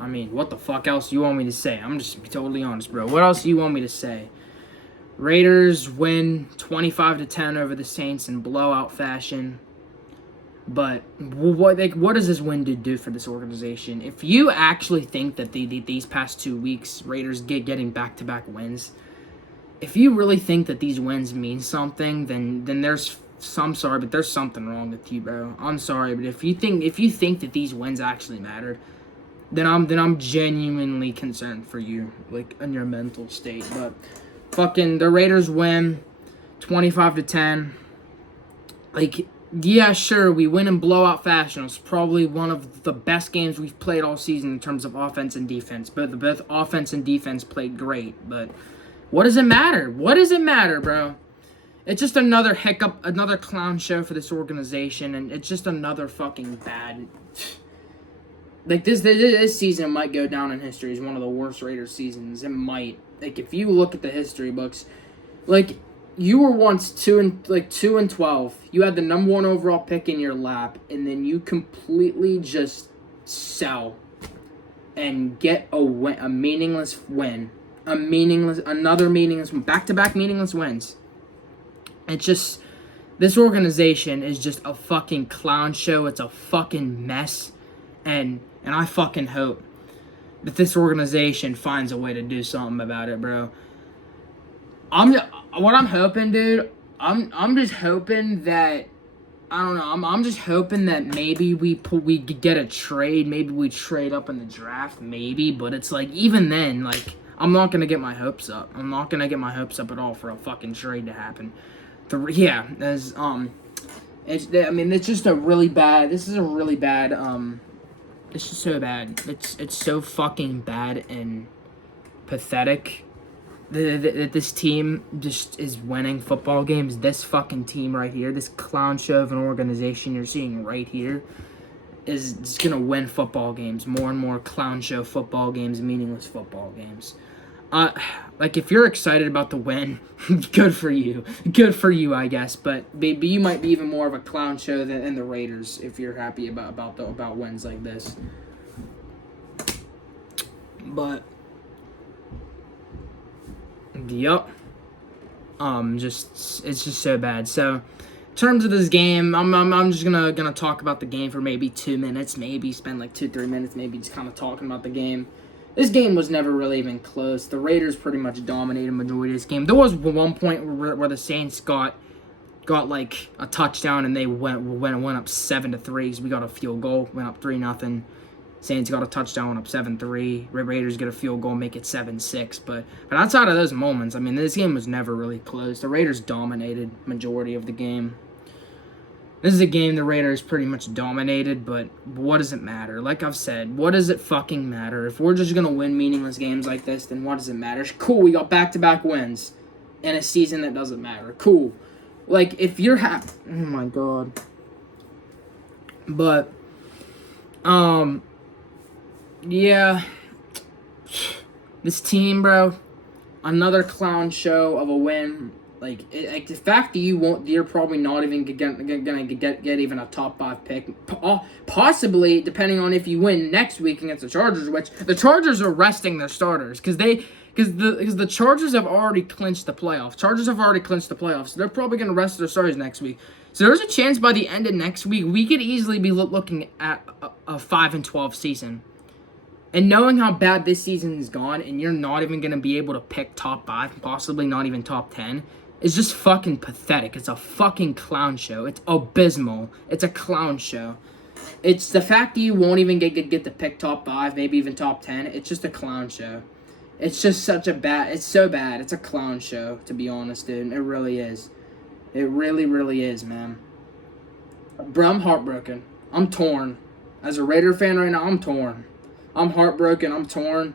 I mean, what the fuck else do you want me to say? I'm just be totally honest, bro. What else do you want me to say? Raiders win 25-10 over the Saints in blowout fashion. But what does this win do for this organization? If you actually think that these past 2 weeks, Raiders getting back-to-back wins, if you really think that these wins mean something, then there's I'm sorry, but there's something wrong with you, bro. I'm sorry, but if you think that these wins actually mattered, then I'm genuinely concerned for you, like, in your mental state. But fucking the Raiders win 25-10. Like, yeah, sure, we win in blowout fashion. It's probably one of the best games we've played all season in terms of offense and defense. Both offense and defense played great, but what does it matter? What does it matter, bro? It's just another hiccup, another clown show for this organization, and it's just another fucking bad. Like, this season might go down in history as one of the worst Raiders seasons. It might. Like, if you look at the history books, like, you were once 2-12. You had the number 1 overall pick in your lap, and then you completely just sell and get a meaningless win. Another meaningless win. Back-to-back meaningless wins. It's just, this organization is just a fucking clown show. It's a fucking mess. And I fucking hope that this organization finds a way to do something about it, bro. What I'm hoping, dude, I'm just hoping that, I don't know, I'm just hoping that maybe we get a trade, maybe we trade up in the draft, maybe, but it's like, even then, like, I'm not going to get my hopes up. I'm not going to get my hopes up at all for a fucking trade to happen. It's just a really bad, this is a really bad, it's just so bad. It's so fucking bad and pathetic that this team just is winning football games. This fucking team right here, this clown show of an organization you're seeing right here, is going to win football games. More and more clown show football games, meaningless football games. Like, if you're excited about the win, good for you. Good for you, I guess. But you might be even more of a clown show than the Raiders if you're happy about wins like this. But, yup. It's just so bad. So, in terms of this game, I'm just gonna talk about the game for maybe 2 minutes, maybe spend like 2-3 minutes, maybe just kind of talking about the game. This game was never really even close. The Raiders pretty much dominated majority of this game. There was one point where the Saints got like a touchdown and they went up 7-3 because we got a field goal, went up 3-0. Saints got a touchdown, went up 7-3. Raiders get a field goal, make it 7-6. But outside of those moments, I mean, this game was never really close. The Raiders dominated majority of the game. This is a game the Raiders pretty much dominated, but what does it matter? Like I've said, what does it fucking matter? If we're just going to win meaningless games like this, then what does it matter? Cool, we got back-to-back wins in a season that doesn't matter. Cool. Like, if you're happy... Oh, my God. But, yeah. This team, bro, another clown show of a win. Like the fact that you're probably not even gonna get even a top 5 pick, possibly depending on if you win next week against the Chargers, which the Chargers are resting their starters because the Chargers have already clinched the playoffs. So they're probably gonna rest their starters next week. So there's a chance by the end of next week we could easily be looking at a 5-12 season. And knowing how bad this season has gone, and you're not even gonna be able to pick top 5, possibly not even top 10. It's just fucking pathetic. It's a fucking clown show. It's abysmal. It's a clown show. It's the fact that you won't even get to pick top 5, maybe even top 10. It's just a clown show. It's just it's so bad. It's a clown show, to be honest, dude. It really is. It really, really is, man. Bro, I'm heartbroken. I'm torn. As a Raider fan right now, I'm torn. I'm heartbroken. I'm torn.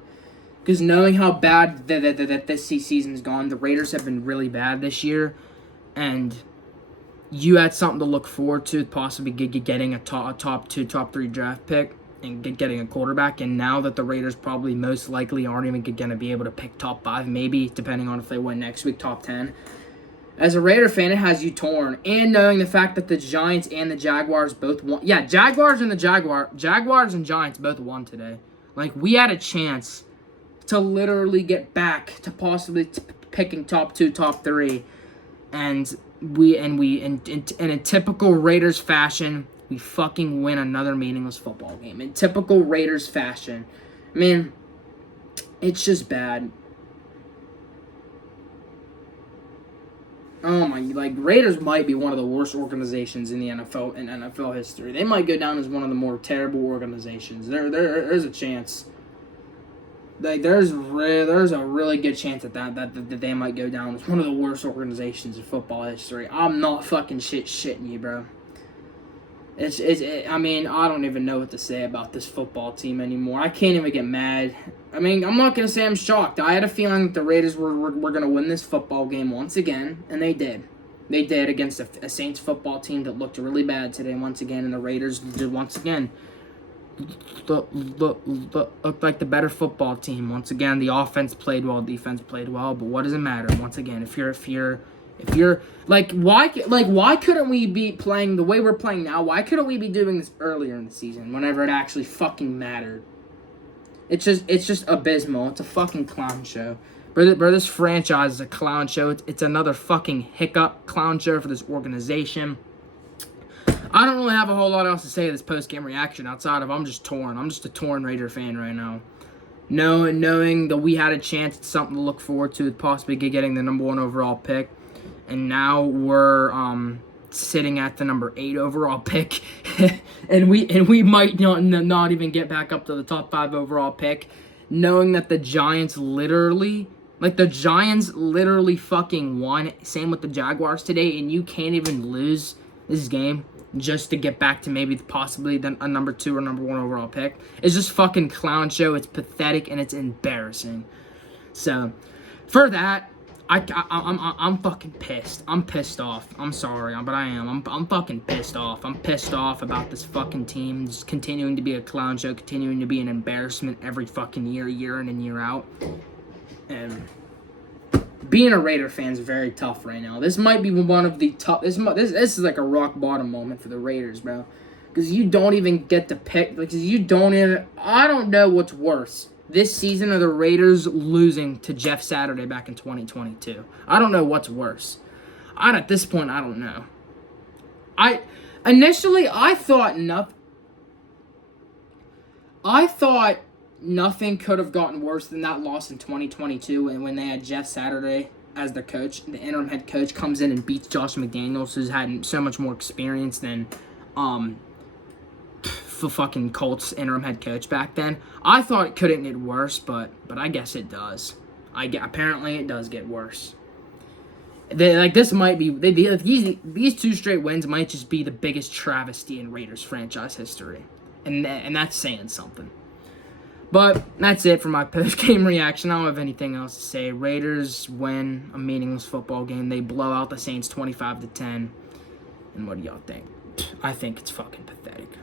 Because knowing how bad that this season's gone, the Raiders have been really bad this year, and you had something to look forward to, possibly getting a top 2, top 3 draft pick and getting a quarterback, and now that the Raiders probably most likely aren't even going to be able to pick top 5, maybe, depending on if they win next week, top 10. As a Raider fan, it has you torn, and knowing the fact that the Giants and the Jaguars both won. Yeah, Jaguars and Giants both won today. Like, we had a chance to literally get back to possibly picking top 2, top 3, and in a typical Raiders fashion, we fucking win another meaningless football game. In typical Raiders fashion. I mean, it's just bad. Oh my, like, Raiders might be one of the worst organizations in the NFL, in NFL history. They might go down as one of the more terrible organizations. There's a chance. Like, there's a really good chance that they might go down as one of the worst organizations in football history. I'm not fucking shitting you, bro. I mean, I don't even know what to say about this football team anymore. I can't even get mad. I mean, I'm not going to say I'm shocked. I had a feeling that the Raiders were going to win this football game once again, and they did. They did against a Saints football team that looked really bad today once again, and the Raiders did once again looked like the better football team. Once again, the offense played well, defense played well, but what does it matter? Once again, if you're why couldn't we be playing the way we're playing now? Why couldn't we be doing this earlier in the season whenever it actually fucking mattered? It's just abysmal. It's a fucking clown show. Bro, this franchise is a clown show. It's another fucking hiccup clown show for this organization. I don't really have a whole lot else to say to this post-game reaction outside of I'm just torn. I'm just a torn Raider fan right now. Knowing that we had a chance at something to look forward to, possibly getting the number 1 overall pick. And now we're sitting at the number 8 overall pick, and we might not even get back up to the top 5 overall pick, knowing that the Giants literally fucking won. Same with the Jaguars today, and you can't even lose this game just to get back to maybe possibly a number 2 or number 1 overall pick. It's just fucking clown show. It's pathetic and it's embarrassing. So for that, I'm fucking pissed. I'm pissed off. I'm sorry, but I am. I'm fucking pissed off. I'm pissed off about this fucking team just continuing to be a clown show, continuing to be an embarrassment every fucking year in and year out. And being a Raider fan is very tough right now. This might be one of the tough. This is like a rock bottom moment for the Raiders, bro. Because you don't even get to pick. Because you don't even. I don't know what's worse. This season or the Raiders losing to Jeff Saturday back in 2022. I don't know what's worse. At this point, I don't know. Initially I thought nothing could have gotten worse than that loss in 2022 and when they had Jeff Saturday as the coach. The interim head coach comes in and beats Josh McDaniels, who's had so much more experience than fucking Colts interim head coach back then. I thought it couldn't get worse, but I guess it does. Apparently it does get worse. This might be these 2 straight wins might just be the biggest travesty in Raiders franchise history, and that's saying something. But that's it for my post-game reaction. I don't have anything else to say. Raiders win a meaningless football game. They blow out the Saints 25-10. And what do y'all think? I think it's fucking pathetic.